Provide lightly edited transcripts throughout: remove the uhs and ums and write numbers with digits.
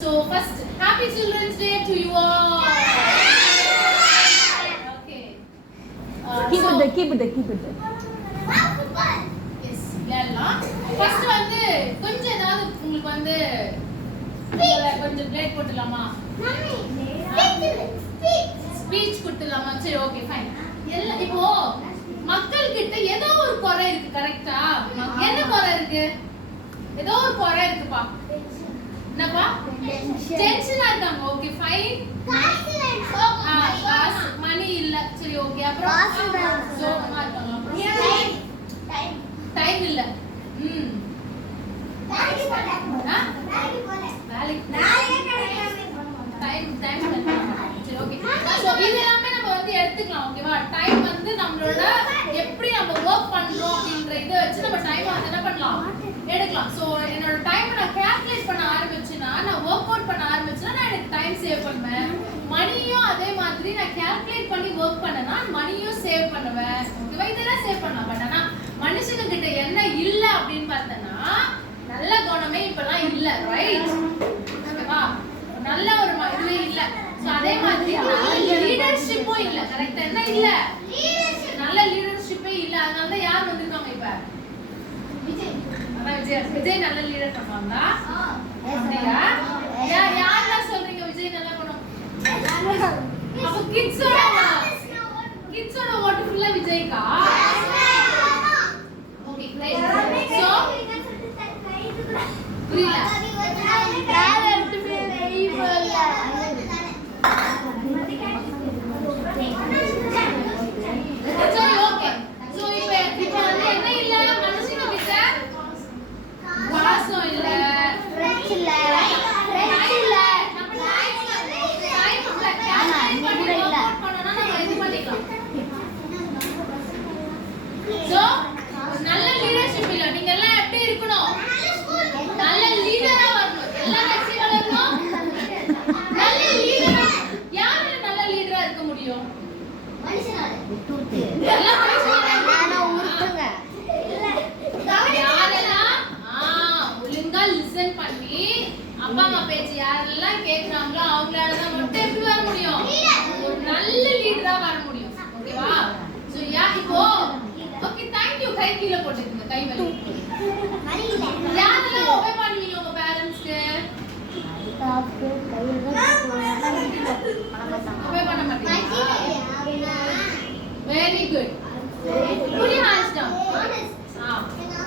So first, Happy Children's Day to you all. Okay. Keep it. Yes. Yeah. First வந்து கொஞ்சம் ஏதாவது உங்களுக்கு வந்து கொஞ்சம் பிளேட் போட்டுலாமா? ஸ்பீச் கொடுத்துலாமா? சரி ஓகே ஃபைன். இப்போ மக்கள் கிட்ட ஏதோ ஒரு குறை இருக்கு கரெக்ட்டா? என்ன குறை இருக்கு? ஏதோ ஒரு குறை இருக்குப்பா. என்னப்பா? டென்ஷனா இருக்காங்க. Okay fine. காசு மணி இல்ல. சரி ஓகே அப்புறம் சோகமா இருக்காங்க. அப்புறம் டைம் இல்ல. எடுத்துக்கலாம் ஓகேவா டைம் வந்து நம்மளோட எப்படி நம்ம வர்க் பண்றோம் அப்படின்ற இதை வச்சு நம்ம டைம் வந்து என்ன பண்ணலாம் எடுக்கலாம் சோ என்னோட டைம் நான் கால்குலேட் பண்ண ஆரம்பிச்சேனா நான் வர்க் அவுட் பண்ண ஆரம்பிச்சேனா நான் எனக்கு டைம் சேவ் பண்ணுவேன் மணியும் அதே மாதிரி நான் கால்குலேட் பண்ணி வர்க் பண்ணனா மணியும் சேவ் பண்ணுவேன் ஓகேவா இதெல்லாம் சேவ் பண்ணலாம் பட் ஆனா மனுஷங்க கிட்ட என்ன இல்ல அப்படினு பார்த்தனா நல்ல குணமே இப்பலாம் இல்ல ரைட் ஓகேவா நல்ல ஒரு இதுவே இல்ல சோ அதே மாதிரி லீடர்ஷிப்பும் இல்ல கரெக்ட்டா என்ன இல்ல லீடர்ஷிப் நல்ல லீடர்ஷிப்பே இல்ல அதனால தான் யார் வந்திருக்காங்க இப்ப விஜய் நல்ல லீடர் பண்ணுவாங்களா அப்படியா யாரெல்லாம் சொல்றீங்க விஜய் நல்லா பண்ணும் அப்ப கிட்ஸோட ஓட்டு ஃபுல்லா விஜய்க்கா ஓகே சோ புரியல அப்பா அம்மா பேச்சு யாரெல்லாம் கேக்குறாங்களோ அவங்களால தான் மட்டும் எப்படி வர முடியும் ஒரு நல்ல லீடரா வர முடியும் ஓகேவா சோ இப்போ ஓகே थैंक यू கை கீழ போட்டுங்க கை வலி யாரெல்லாம் ஒபே பண்ணுவீங்க உங்க பேரண்ட்ஸ்க்கு ஒபே பண்ண மாட்டீங்க வெரி குட் புடி ஹேண்ட்ஸ் டவுன்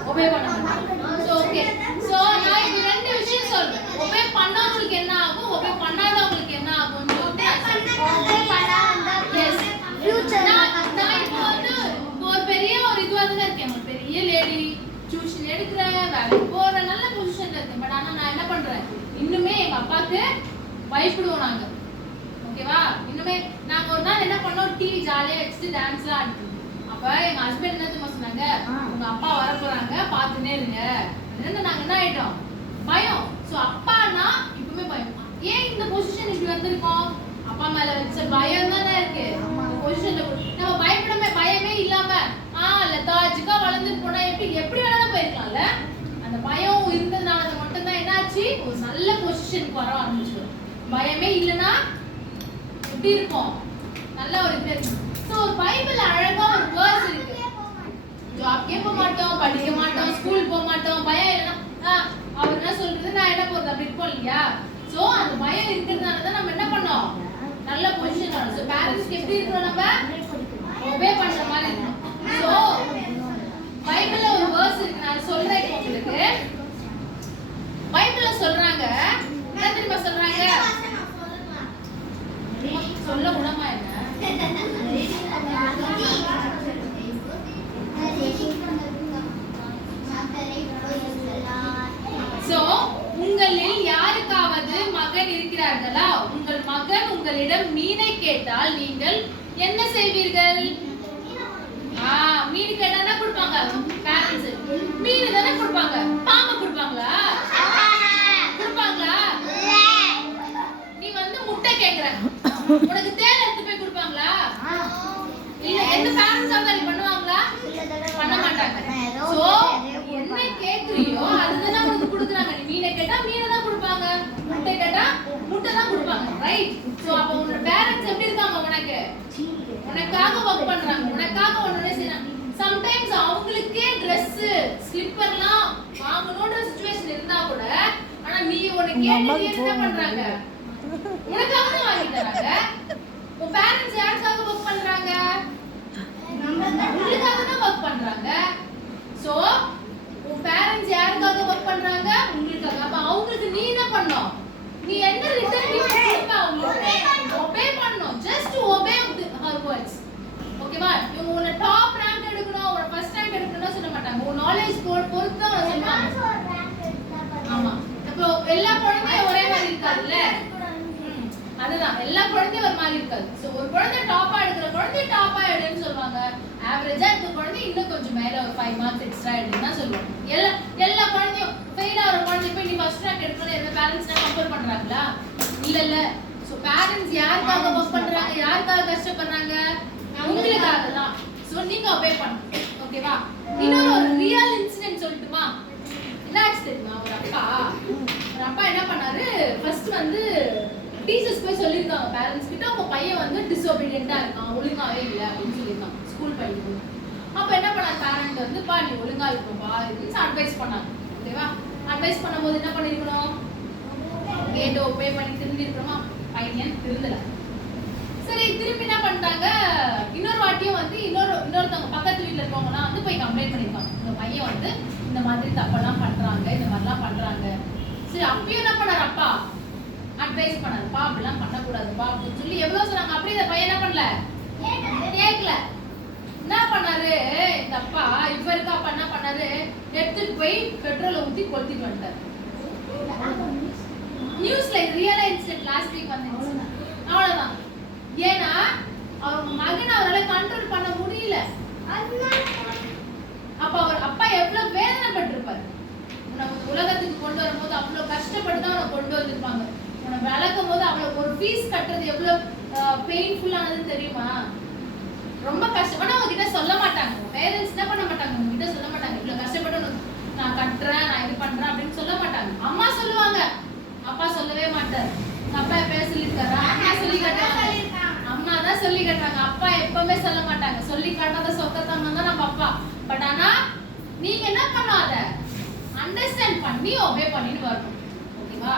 ஒபே பண்ண மாட்டீங்க சோ ஓகே சோ நான் இந்த ரெண்டு விஷயம் சொல்றேன் ஒபே பண்ணவங்களுக்கு என்ன ஆகும் ஒபே பண்ணாதவங்களுக்கு என்ன ஆகும்னு சொல்லிட்டு ஒபே பண்ணாதா எஸ் ஃபியூச்சர் நான் இப்போ வந்து ஒரு பெரிய ஒரு இதுவா தான் இருக்கேன் ஒரு பெரிய லேடி டியூஷன் எடுக்கிறேன் வேலைக்கு போறேன் நல்ல பொசிஷன்ல இருக்கேன் பட் ஆனா நான் என்ன பண்றேன் இன்னுமே எங்க அப்பாக்கு பயப்படுவோம் நாங்க ஓகேவா இன்னுமே நாங்க ஒரு நாள் என்ன பண்ணோம் டிவி ஜாலியா வச்சுட்டு டான்ஸ்லாம் ஆடிட்டு அப்ப எங்க ஹஸ்பண்ட் என்ன தெரியுமா சொன்னாங்க உங்க அப்பா வர போறாங்க பாத்துனே இருங்க நாங்க என்ன ஆயிட்டோம் பயம் சோ அப்பானா இப்பவே பயம் ஏன் இந்த பொசிஷன் இப்படி வந்திருக்கோம் அப்பா மேல வச்ச பயம் தானே இருக்கு பொசிஷன்ல நம்ம பயமே இல்லாம லெதாஜிக்கா வளர்ந்து போனா எப்படி வேணா போயிருக்கலாம்ல அந்த பயம் இருந்ததுனால மட்டும் தான் என்னாச்சு ஒரு நல்ல பொசிஷனுக்கு வர ஆரம்பிச்சிடும் பயமே இல்லனா எப்படி இருக்கும் நல்ல ஒரு இது சோ பைபிள்ல அழகா ஒரு வேர்ஸ் இருக்கு ஜாப் கேட்க மாட்டோம் படிக்க மாட்டோம் ஸ்கூல் போக மாட்டோம் பயம் இல்லைன்னா அவர் என்ன சொல்றது நான் என்ன போறது அப்படி இருப்போம் இல்லையா சோ அந்த பயம் இருக்கிறதுனால தான் நம்ம என்ன பண்ணோம் நல்ல பொசிஷன் ஆகும் சோ பேரண்ட்ஸ்க்கு எப்படி இருக்கணும் நம்ம ஒபே பண்ற மாதிரி இருக்கணும் சோ பைபிள்ல ஒரு வேர்ஸ் இருக்கு நான் சொல்றேன் உங்களுக்கு பைபிள்ல சொல்றாங்க என்ன தெரியுமா சொல்றாங்க சொல்ல உடமா என்ன சோ உங்களில் யாருக்காவது மகன் இருக்கிறார்களா உங்கள் மகன் உங்களிடம் மீனை கேட்டால் நீங்கள் என்ன செய்வீர்கள் மீன் கேட்டா என்ன கொடுப்பாங்க பேரண்ட்ஸ் மீன் தானே கொடுப்பாங்க பாம்பு கொடுப்பாங்களா கொடுப்பாங்களா நீ வந்து முட்டை கேக்குற உனக்கு தேன் எடுத்து போய் கொடுப்பாங்களா இல்ல எந்த பேரண்ட்ஸ் அவங்க பண்ணுவாங்களா பண்ண மாட்டாங்க சோ என்ன கேக்குறியோ அதுதான் உனக்கு கொடுக்குறாங்க நீ மீனை கேட்டா மீனை தான் கொடுப்பாங்க முட்டை கேட்டா ரைட்? சோ அப்ப உன்னோட பேரண்ட்ஸ் எப்படி இருக்காங்க உனக்கு? உனக்காக வர்க் பண்றாங்க, உனக்காக ஒண்ணுனே செய்றாங்க. சம்டைம்ஸ் அவங்களுக்கே Dress ஸ்லிப்பர்லாம் வாங்கணும்ன்ற சிச்சுவேஷன் இருந்தா கூட ஆனா நீ உனக்கு கேட்டு என்ன பண்றாங்க? உனக்காக தான் வாங்கி தராங்க. உன் பேரண்ட்ஸ் யாருக்காக வர்க் பண்றாங்க? உங்களுக்காக தான் வர்க் பண்றாங்க. சோ உன் பேரண்ட்ஸ் யாருக்காக வர்க் பண்றாங்க? உங்களுக்காக. அப்ப அவங்களுக்கு நீ என்ன பண்ணணும்? நீ என்ன ரிட்டர்ன் கொடுப்ப அவங்களுக்கு? ஒபே பண்ணணும். Just obey her words. ஓகேவா? இவங்க உன்னை டாப் ரேங்க் எடுக்கணும், ஒரு ஃபர்ஸ்ட் ரேங்க் எடுக்கணும்னு சொல்ல மாட்டாங்க. உன் நாலேஜ் பொறுத்து தான் சொல்லுவாங்க. ஆமா. அப்போ எல்லா குழந்தையும் ஒரே மாதிரி இருக்காதுல்ல? அதுதான், எல்லா குழந்தையும் ஒரு மாதிரி இருக்காது. சோ ஒரு குழந்தை டாப்பா எடுக்கிற குழந்தை டாப்பா எடுன்னு சொல்லுவாங்க. ஆவரேஜா இருக்க குழந்தை இன்னும் கொஞ்சம் மேல ஒரு 5 மார்க்ஸ் எக்ஸ்ட்ரா எடுன்னு தான் சொல்லுவாங்க. எல்லா குழந்தையும் ஃபெயில் ஆகிற குழந்தை போய் நீ ஃபர்ஸ்ட் ரேங்க் எடுக்கணும் எந்த பேரண்ட்ஸ் கம்பேர் பண்றாங்களா? இல்ல. சோ பேரண்ட்ஸ் யாருக்காக வர்க் பண்றாங்க, யாருக்காக கஷ்டப்படுறாங்க? உங்களுக்காக தான். சோ நீங்க ஒபே பண்ணணும். ஓகேவா? இன்னொரு ஒரு ரியல் இன்சிடென்ட் சொல்லட்டுமா? என்னாச்சு தெரியுமா? ஒரு அப்பா என்ன பண்ணாரு, ஃபர்ஸ்ட் வந்து டீச்சர்ஸ் போய் சொல்லிருக்காங்க பேரண்ட்ஸ் கிட்ட உங்க பையன் வந்து டிசோபீடியன்ட்டா இருக்கான், ஒழுங்காவே இல்ல அப்படின்னு சொல்லிருக்காங்க ஸ்கூல் படிக்கும்போது. அப்ப என்ன பண்ணாரு பேரண்ட் வந்து பா நீ ஒழுங்கா இருக்கணும்பா அப்படின்னு அட்வைஸ் பண்ணாங்க. ஓகேவா? அட்வைஸ் பண்ணும்போது என்ன பண்ணிருக்கணும்? கேட் ஒபே பண்ணி திரும்பி இருக்கணுமா? பையன் திருந்தல. சரி திரும்பி என்ன பண்ணிட்டாங்க, இன்னொரு வாட்டியும் வந்து இன்னொருத்தவங்க பக்கத்து வீட்டுல இருக்கவங்கலாம் வந்து போய் கம்ப்ளைண்ட் பண்ணிருக்காங்க உங்க பையன் வந்து இந்த மாதிரி தப்பெல்லாம் பண்றாங்க, இந்த மாதிரிலாம் பண்றாங்க. சரி அப்பயும் என்ன பண்ணாரு அப்பா? அட்வைஸ் பண்ணாருப்பா அப்படிலாம் பண்ணக்கூடாதுப்பா அப்படின்னு சொல்லி எவ்வளவு சொன்னாங்க. அப்படி இந்த பையன் என்ன பண்ணல, கேட்கல. என்ன பண்ணாரு இந்த அப்பா, இப்ப இருக்க அப்பா என்ன பண்ணாரு, எடுத்துட்டு போய் பெட்ரோலை ஊத்தி கொளுத்திட்டு வந்துட்டாரு. நியூஸ்ல ரியல் இன்சிடென்ட் லாஸ்ட் வீக் வந்துச்சு. அவ்வளவுதான். ஏன்னா அவங்க மகன் அவரால கண்ட்ரோல் பண்ண முடியல. அப்ப அவர் அப்பா எவ்வளவு வேதனைப்பட்டிருப்பாரு. உனக்கு உலகத்துக்கு கொண்டு வரும்போது அவ்வளவு கஷ்டப்பட்டு தான் அவனை கொண்டு வந்திருப்பாங்க. உன்னை வளர்க்கும் போது அவ்வளவு ஒரு ஃபீஸ் கட்டுறது எவ்வளவு பெயின்ஃபுல்லானதுன்னு தெரியுமா? ரொம்ப கஷ்டம். ஆனா அவங்க கிட்ட சொல்ல மாட்டாங்க. பேரண்ட்ஸ் என்ன பண்ண மாட்டாங்க, அவங்க கிட்ட சொல்ல மாட்டாங்க இவ்வளவு கஷ்டப்பட்டு நான் கட்டுறேன், நான் இது பண்றேன் அப்படின்னு சொல்ல மாட்டாங்க. அம்மா சொல்லுவாங்க, அப்பா சொல்லவே மாட்டார். அப்பா எப்ப சொல்லிருக்காரா? அம்மா சொல்லி காட்டுவாங்க. அம்மா தான் சொல்லி காட்டுவாங்க. அப்பா எப்பவுமே சொல்ல மாட்டாங்க. சொல்லி காட்டாத சொத்தத்தவங்க தான் நம்ம அப்பா. பட் ஆனா நீங்க என்ன பண்ணாத அண்டர்ஸ்டாண்ட் பண்ணி ஒபே பண்ணிட்டு வரணும். ஓகேவா?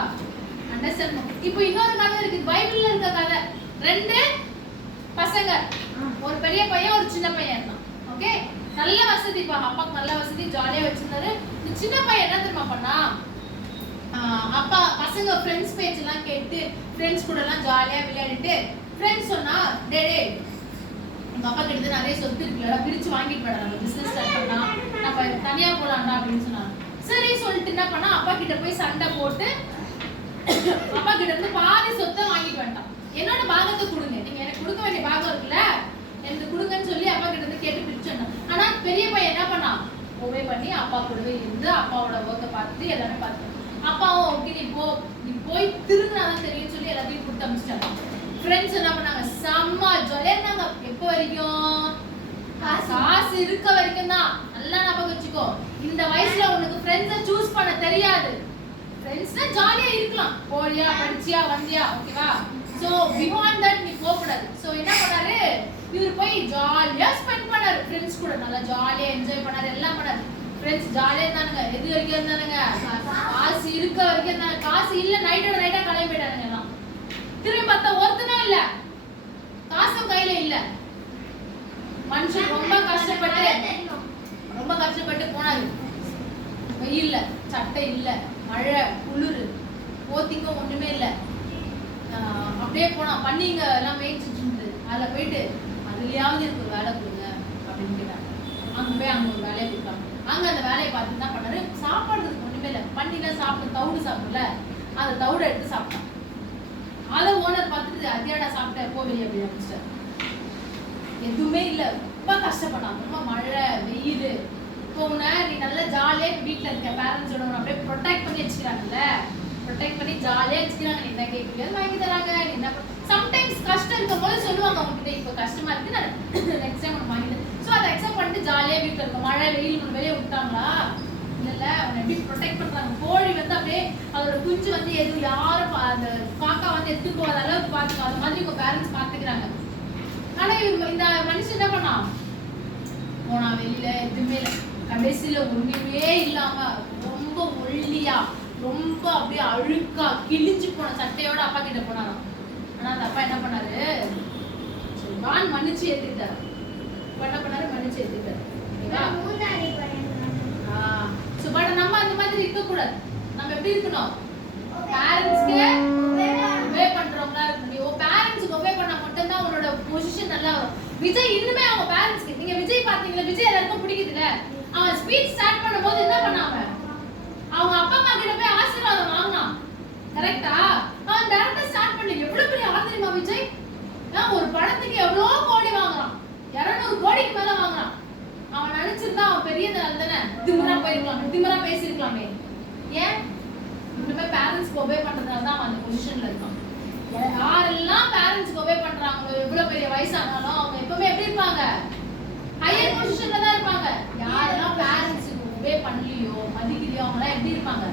அண்டர்ஸ்டாண்ட். இப்போ இன்னொரு கதை இருக்கு, பைபிள்ல இருக்க கதை. 2 பசங்க, ஒரு பெரிய பையன் ஒரு சின்ன பையன் இருந்தான். ஓகே, நல்ல வசதி, அப்பாக்கு நல்ல வசதி, ஜாலியா வச்சிருந்தாரு. இந்த சின்ன பையன் என்ன தெரியுமா பண்ணா, அப்பா பசங்க ஃப்ரெண்ட்ஸ் பேச்சு எல்லாம் கேட்டு ஃப்ரெண்ட்ஸ் கூட எல்லாம் ஜாலியா விளையாடிட்டு ஃப்ரெண்ட்ஸ் சொன்னா டே எங்க அப்பா கிட்ட நிறைய சொத்து இருக்குல்ல, பிரிச்சு வாங்கிட்டு போடா, நம்ம பிசினஸ் ஸ்டார்ட் பண்ணா நம்ம தனியா போலாம்டா அப்படின்னு சொன்னாங்க. சரி சொல்லிட்டு என்ன பண்ணா, அப்பா கிட்ட போய் சண்டை போட்டு அப்பா கிட்ட இருந்து பாதி சொத்தை வாங்கிட்டு வந்துட்டான். என்னோட பாகத்தை கொடுங்க, நீங்க எனக்கு கொடுக்க வேண்டிய பாகம் இருக்குல்ல எனக்கு கொடுங்கன்னு சொல்லி அப்பா கிட்ட இருந்து கேட்டு பிரிச்சு. ஆனா பெரிய பையன் என்ன பண்ணா, ஒபே பண்ணி அப்பா கூடவே இருந்து அப்பாவோட ஒர்க்கை பார்த்துட்டு எல்லாமே பார்த்து அப்பாவும் ஓகே நீ போய் திருநாதான் தெரியும் சொல்லி எல்லாத்தையும் கொடுத்து அனுப்பிச்சிட்டாங்க. ஃப்ரெண்ட்ஸ் என்ன பண்ணாங்க, செம்ம ஜாலியா இருந்தாங்க. எப்போ வரைக்கும்? காசு இருக்க வரைக்கும் தான். நல்லா ஞாபகம் வச்சுக்கோ, இந்த வயசுல உனக்கு ஃப்ரெண்ட்ஸை சூஸ் பண்ண தெரியாது. ஃப்ரெண்ட்ஸ்னா ஜாலியா இருக்கலாம், போறியா படிச்சியா வந்தியா, ஓகேவா? சோ பியாண்ட் தட் நீ போக கூடாது. சோ என்ன பண்ணாரு, இவர் போய் ஜாலியா ஸ்பெண்ட் பண்ணாரு ஃப்ரெண்ட்ஸ் கூட, நல்லா ஜாலியா என்ஜாய் பண்ணாரு, எல்லாம் பண்ணாரு. ஃப்ரெண்ட்ஸ் ஜாலியா இருந்தானுங்க. எது வரைக்கும் இருந்தானுங்க? காசு இருக்க வரைக்கும் இருந்தாங்க. காசு இல்ல நைட்டோட நைட்டா கிளம்பி போயிட்டானுங்க எல்லாம். திரும்பி பார்த்தா ஒருத்தனும் இல்ல, காசும் கையில இல்ல. மனுஷன் ரொம்ப கஷ்டப்பட்டு போனாரு. வெயில், சட்டை இல்ல, மழை, குளிர், போத்திங்க ஒண்ணுமே இல்ல. அப்படியே போனா பண்ணிங்க எல்லாம் மேய்ச்சிட்டு இருந்து அதுல போயிட்டு அதுலயாவது இருக்கு வேலை கொடுங்க அப்படின்னு கேட்டாங்க. அங்க போய் அங்க ஒரு வேலையை கொடுத்தாங்க. அங்க அந்த வேலையை பார்த்து என்ன பண்ணாரு, சாப்பிடுறதுக்கு ஒண்ணுமே இல்லை. பண்ணில சாப்பிட்டு தவிடு சாப்பிடல, அந்த தவிட எடுத்து சாப்பிட்டான். அதை ஓனர் பார்த்துட்டு அதிகாடா சாப்பிட்ட எப்போ வெளியே அப்படி ஆரம்பிச்சிட்டாரு. எதுவுமே இல்லை, ரொம்ப கஷ்டப்பட்டான். ரொம்ப மழை வெயில். இப்போ நீ நல்லா ஜாலியா வீட்டுல இருக்க பேரண்ட்ஸோட அப்படியே ப்ரொடெக்ட் பண்ணி வச்சுக்கிறாங்கல்ல, ப்ரொடெக்ட் பண்ணி ஜாலியா வச்சுக்கிறாங்க. நீ என்ன கேட்கலையாவது வாங்கி தராங்க. நீ என்ன சம்டைம்ஸ் கஷ்டம் இருக்கும் போது சொல்லுவாங்க அவங்ககிட்ட, இப்போ கஷ்டமா இருக்கு நான் நெக்ஸ்ட் டைம் உனக்கு வாங்கி தரேன். ஸோ அதை அக்செப்ட் பண்ணிட்டு ஜாலியா வீட்டுல இருக்க மழை வெயில் உனக்கு வெளியே விட்டாங்களா இல்ல, அவனை எப்படி ப்ரொடெக்ட் பண்றாங்க. கோழி வந்து அப்படியே அதோட குஞ்சு வந்து எதுவும் யாரும் அந்த காக்கா வந்து செத்து போகாத அளவுக்கு பாத்துக்கோ. அந்த மாதிரி உங்க பேரண்ட்ஸ் பாத்துக்கிறாங்க. ஆனா இந்த மனுஷன் என்ன பண்ணா போனா வெளியில எதுவுமே இல்லை. கடைசியில ஒண்ணுமே இல்லாம ரொம்ப ஒல்லியா ரொம்ப அப்படியே அழுக்கா கிழிஞ்சு போன சட்டையோட அப்பா கிட்ட போனாராம். ஆனா அந்த அப்பா என்ன பண்ணாரு, வான் மன்னிச்சு ஏத்துக்கிட்டாரு. என்ன பண்ணாரு, மன்னிச்சு ஏத்துக்கிட்டாரு. பட் நம்ம அந்த மாதிரி இருக்க கூடாது. நம்ம எப்படி இருக்கணும், பேரண்ட்ஸ்க்கு ஒபே பண்றவங்களா இருக்கணும். நீ பேரண்ட்ஸ்க்கு ஒபே பண்ணா மட்டும் தான் உன்னோட பொசிஷன் நல்லா வரும். விஜய் இன்னுமே அவங்க பேரண்ட்ஸ்க்கு, நீங்க விஜய் பாத்தீங்களா, விஜய் எல்லாருக்கும் பிடிக்குதுல. அவன் ஸ்பீச் ஸ்டார்ட் பண்ணும்போது என்ன பண்ணாம அவங்க அப்பா அம்மா கிட்ட போய் ஆசீர்வாதம் வாங்கினான். கரெக்டா? அவன் டைரக்டா ஸ்டார்ட் பண்ணி எவ்வளவு பெரிய ஆள் தெரியுமா விஜய்? ஒரு படத்துக்கு எவ்வளவு கோடி வாங்குறான், 200 கோடிக்கு மேல வாங்குறான். அவன் நினைச்சிருந்தா அவன் பெரிய தானே திமிரா போயிருக்கலாம், திமிரா பேசியிருக்கலாமே. ஏன்? இன்னுமே பேரண்ட்ஸ்க்கு ஒபே பண்றதுனால தான் அவன் அந்த பொசிஷன்ல இருக்கான். யாரெல்லாம் பேரண்ட்ஸ்க்கு ஒபே பண்றாங்களோ எவ்வளவு பெரிய வயசானாலும் அவங்க எப்பவுமே எப்படி இருப்பாங்க, ஹையர் பொசிஷன்ல தான் இருப்பாங்க. யாரெல்லாம் பேரண்ட்ஸ்க்கு ஒபே பண்ணலையோ மதிக்கலையோ அவங்க எப்படி இருப்பாங்க,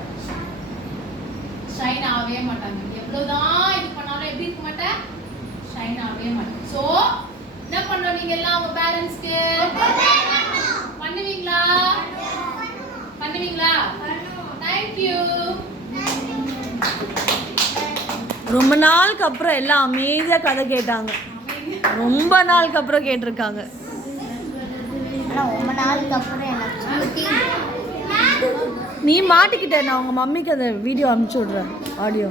ஷைன் ஆகவே மாட்டாங்க. எவ்வளவுதான் இது பண்ணாலும் எப்படி இருக்க மாட்டேன், ஷைன் ஆகவே மாட்டேன். சோ என்ன பண்றோம், நீங்க எல்லாம் உங்க பேரண்ட்ஸ்க்கு பண்ணுவீங்களா? பண்ணுவீங்களா? Thank you. ரொம்ப நாளுக்கு அப்புறம் எல்லாம் அமைதியா கதை கேட்டாங்க. ரொம்ப நாளுக்கு அப்புறம் கேட்டிருக்காங்க. ரொம்ப நாளுக்கு அப்புறம் எனக்கு நீ மாட்டிக்கிட்ட. நான் உங்க மம்மிக்கு அந்த வீடியோ அனுப்பிச்சு விடுறேன், ஆடியோ.